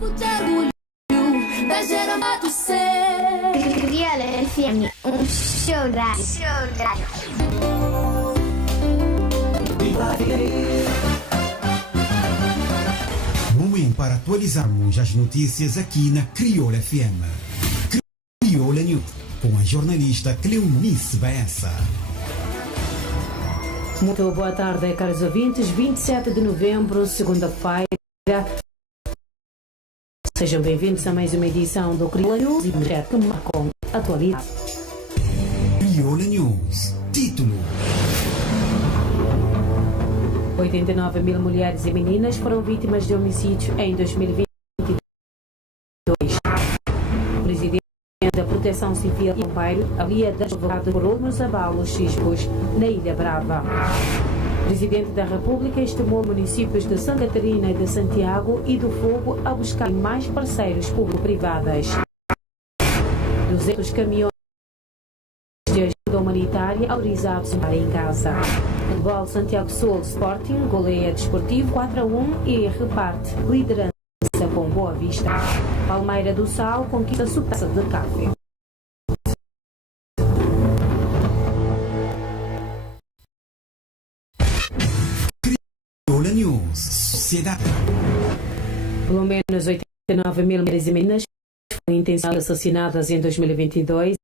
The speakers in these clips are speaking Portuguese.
Crioulo FM, show da. Momento para atualizarmos as notícias aqui na Crioulo FM. Crioulo News, com a jornalista Cleonice Baessa. Muito boa tarde, caros ouvintes. 27 de novembro, segunda-feira. Sejam bem-vindos a mais uma edição do Crioulo News e que marcam a atualidade. Crioulo News. Título: 89 mil mulheres e meninas foram vítimas de homicídio em 2022. O presidente da Proteção Civil e Bombeiro havia desvogado por outros abalos sísmicos na Ilha Brava. O presidente da República estimou municípios de Santa Catarina e de Santiago e do Fogo a buscar mais parceiros público-privadas. 200 caminhões de ajuda humanitária autorizados em Gaza. Futebol Santiago Sul Sporting goleia Desportivo 4-1 e reparte liderança com Boa Vista. Palmeira do Sal conquista a Supertaça de Café. Crioulo News. Sociedade. Pelo menos 89 mil mulheres e meninas foram intencionalmente assassinadas em 2022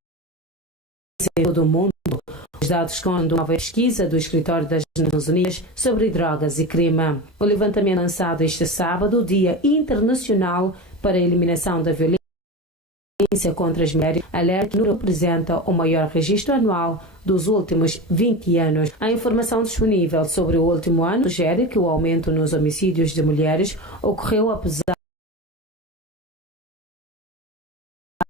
em todo o mundo. Os dados contam uma nova pesquisa do Escritório das Nações Unidas sobre drogas e crime. O levantamento lançado este sábado, Dia Internacional para a Eliminação da Violência contra as Mulheres, alerta que representa o maior registro anual dos últimos 20 anos. A informação disponível sobre o último ano sugere que o aumento nos homicídios de mulheres ocorreu apesar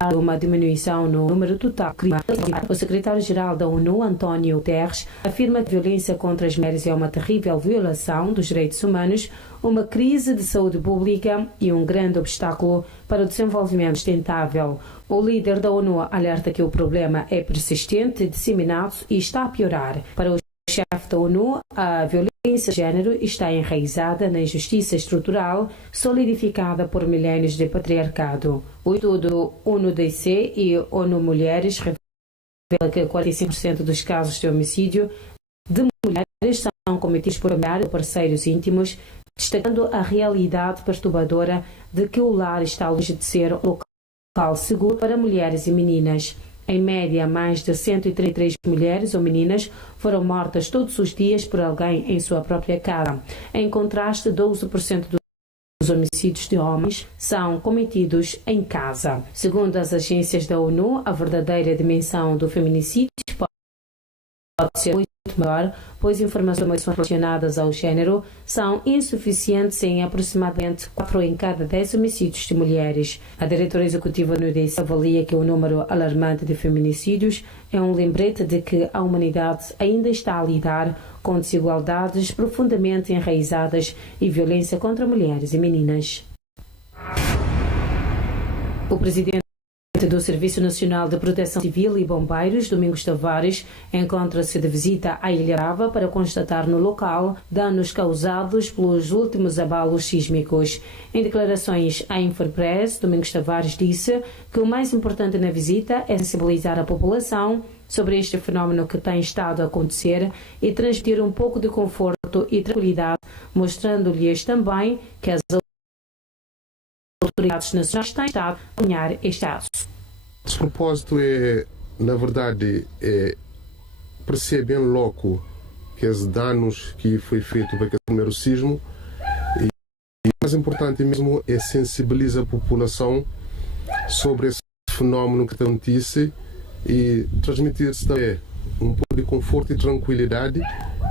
de uma diminuição no número total de crimes. O secretário-geral da ONU, António Guterres, afirma que a violência contra as mulheres é uma terrível violação dos direitos humanos, uma crise de saúde pública e um grande obstáculo para o desenvolvimento sustentável. O líder da ONU alerta que o problema é persistente, disseminado e está a piorar. Para o chefe da ONU, a violência de género está enraizada na injustiça estrutural solidificada por milênios de patriarcado. O estudo ONU-DC e ONU Mulheres revela que 45% dos casos de homicídio de mulheres são cometidos por familiares ou parceiros íntimos, destacando a realidade perturbadora de que o lar está longe de ser um local seguro para mulheres e meninas. Em média, mais de 133 mulheres ou meninas foram mortas todos os dias por alguém em sua própria casa. Em contraste, 12% dos homicídios de homens são cometidos em casa. Segundo as agências da ONU, a verdadeira dimensão do feminicídio pode ser muito maior, pois informações relacionadas ao género são insuficientes em aproximadamente 4 em cada 10 homicídios de mulheres. A diretora executiva no DIC avalia que o número alarmante de feminicídios é um lembrete de que a humanidade ainda está a lidar com desigualdades profundamente enraizadas e violência contra mulheres e meninas. O presidente do Serviço Nacional de Proteção Civil e Bombeiros, Domingos Tavares, encontra-se de visita à Ilha Brava para constatar no local danos causados pelos últimos abalos sísmicos. Em declarações à Infopress, Domingos Tavares disse que o mais importante na visita é sensibilizar a população sobre este fenómeno que tem estado a acontecer e transmitir um pouco de conforto e tranquilidade, mostrando-lhes também que as autoridades nacionais têm estado a acompanhar este caso. O propósito é, na verdade, perceber logo que os danos que foi feito para aquele primeiro sismo e o mais importante mesmo é sensibilizar a população sobre esse fenómeno que acontece e transmitir-se também um pouco de conforto e tranquilidade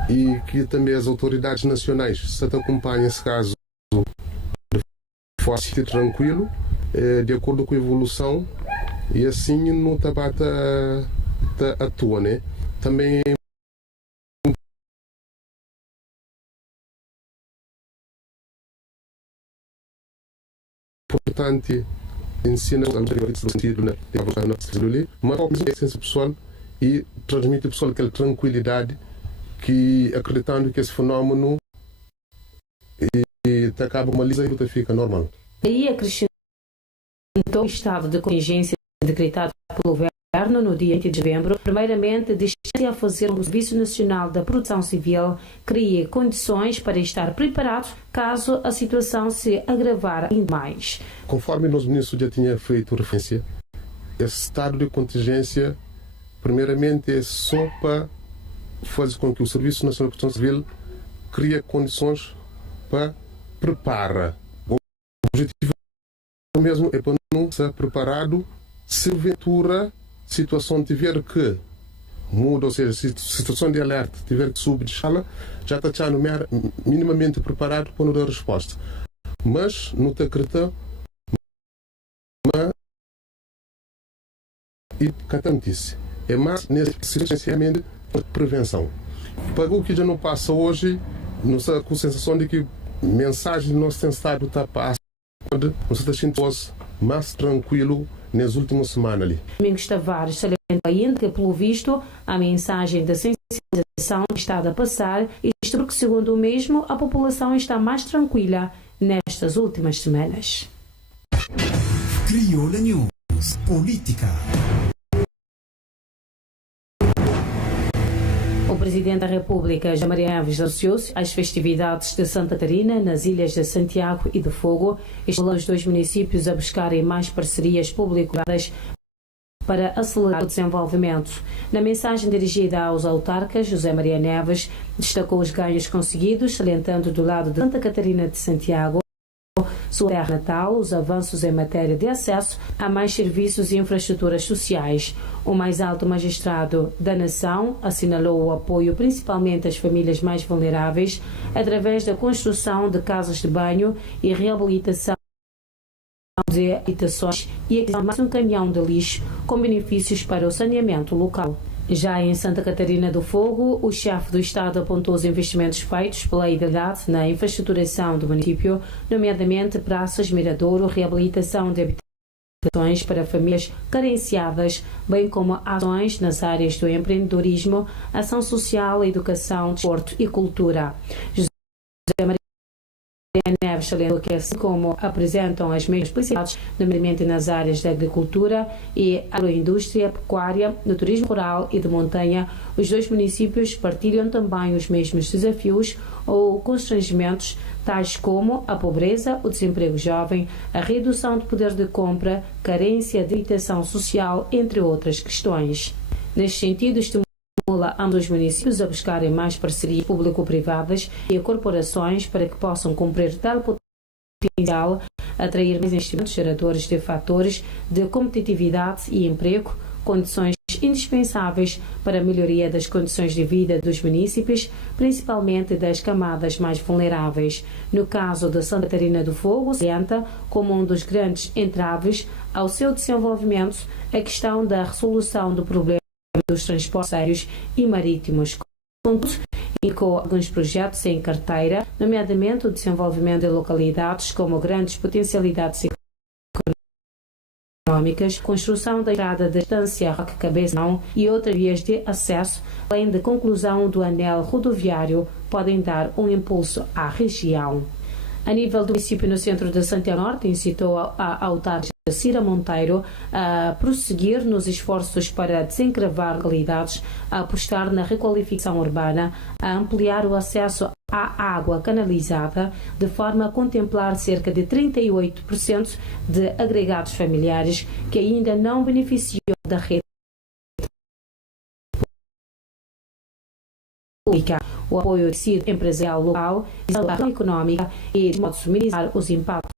e que também as autoridades nacionais se acompanhem esse caso de forma tranquilo, de acordo com a evolução. E assim no Tabata atua, né? Também é importante ensinar os alunos no sentido, né? Mas ao mesmo tempo é ciência pessoal e transmite ao pessoal aquela tranquilidade que acreditando que esse fenômeno e acaba uma lisa e fica normal. E acrescentou o estado de contingência decretado pelo Governo no dia 20 de novembro, primeiramente destina a fazer o Serviço Nacional da Proteção Civil crie condições para estar preparado caso a situação se agravar ainda mais. Conforme o nosso ministro já tinha feito referência, esse estado de contingência, primeiramente, é só para fazer com que o Serviço Nacional de Proteção Civil crie condições para preparar. O objetivo mesmo é para não estar preparado se porventura a situação tiver que muda, ou seja, se a situação de alerta tiver que subir de escala, já está minimamente preparado para não dar resposta. Mas não te acredita, e cada notícia é mais necessariamente prevenção. Para o que já não passa hoje, não está com a sensação de que mensagem do nosso estado está passando, não está sentindo mais tranquilo nas últimas semanas ali. Domingos Tavares salientou ainda que, pelo visto, a mensagem da sensibilização está a passar, isto porque, segundo o mesmo, a população está mais tranquila nestas últimas semanas. Criolla News, política. O Presidente da República, José Maria Neves, associou-se às festividades de Santa Catarina nas ilhas de Santiago e de Fogo, estimulando os dois municípios a buscarem mais parcerias público-privadas para acelerar o desenvolvimento. Na mensagem dirigida aos autarcas, José Maria Neves destacou os ganhos conseguidos, salientando do lado de Santa Catarina de Santiago, sua terra natal, os avanços em matéria de acesso a mais serviços e infraestruturas sociais. O mais alto magistrado da nação assinalou o apoio principalmente às famílias mais vulneráveis através da construção de casas de banho e reabilitação de habitações e aquisição de mais um caminhão de lixo com benefícios para o saneamento local. Já em Santa Catarina do Fogo, o chefe do Estado apontou os investimentos feitos pela entidade na infraestruturação do município, nomeadamente praças, miradouro, reabilitação de habitações para famílias carenciadas, bem como ações nas áreas do empreendedorismo, ação social, educação, desporto e cultura. José Maria Neves salientou que, assim como apresentam as mesmas especialidades, nomeadamente nas áreas da agricultura e agroindústria, pecuária, do turismo rural e de montanha, os dois municípios partilham também os mesmos desafios ou constrangimentos, tais como a pobreza, o desemprego jovem, a redução do poder de compra, carência de habitação social, entre outras questões. Neste sentido, estimula ambos os municípios a buscarem mais parcerias público-privadas e corporações para que possam cumprir tal potencial, atrair mais investimentos geradores de fatores de competitividade e emprego, condições indispensáveis para a melhoria das condições de vida dos municípios, principalmente das camadas mais vulneráveis. No caso de Santa Catarina do Fogo, salienta como um dos grandes entraves ao seu desenvolvimento a questão da resolução do problema dos transportes aéreos e marítimos. Contudo, indicou alguns projetos em carteira, nomeadamente o desenvolvimento de localidades como grandes potencialidades económicas, construção da estrada da Estância Roque-Cabeção e outras vias de acesso, além da conclusão do anel rodoviário, podem dar um impulso à região. A nível do município no centro de Santiago Norte, incitou a autarca Cira Monteiro a prosseguir nos esforços para desencravar localidades, a apostar na requalificação urbana, a ampliar o acesso à água canalizada, de forma a contemplar cerca de 38% de agregados familiares que ainda não beneficiam da rede pública. O apoio de tecido empresarial local, a ação económica e de modo a minimizar os impactos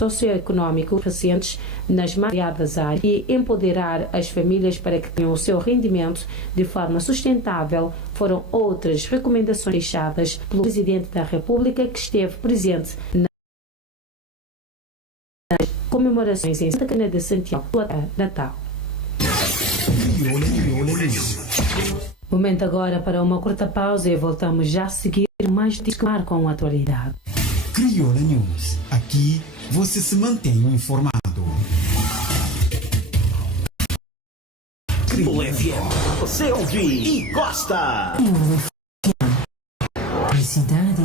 socioeconómicos recentes nas mais variadas áreas e empoderar as famílias para que tenham o seu rendimento de forma sustentável foram outras recomendações deixadas pelo Presidente da República, que esteve presente nas comemorações em Santa Catarina de Santiago do Natal. Momento agora para uma curta pausa e voltamos já a seguir mais discutir com a atualidade. Criolla News. Aqui você se mantém informado. Criolla FM. Você ouve e gosta. Cidade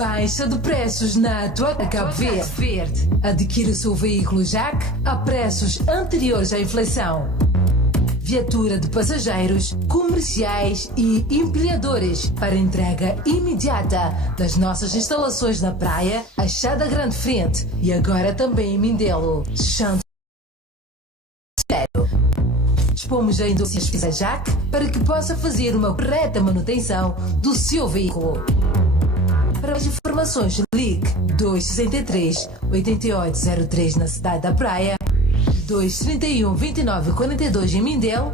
Baixa de preços na tua Cabo Verde. Adquira o seu veículo JAC a preços anteriores à inflação. Viatura de passageiros, comerciais e empilhadores para entrega imediata das nossas instalações na praia, Achada Grande Frente e agora também em Mindelo. Dispomos ainda de serviços JAC para que possa fazer uma correta manutenção do seu veículo. Para mais informações, ligue 263 8803 na cidade da Praia, 231 29 42 em Mindelo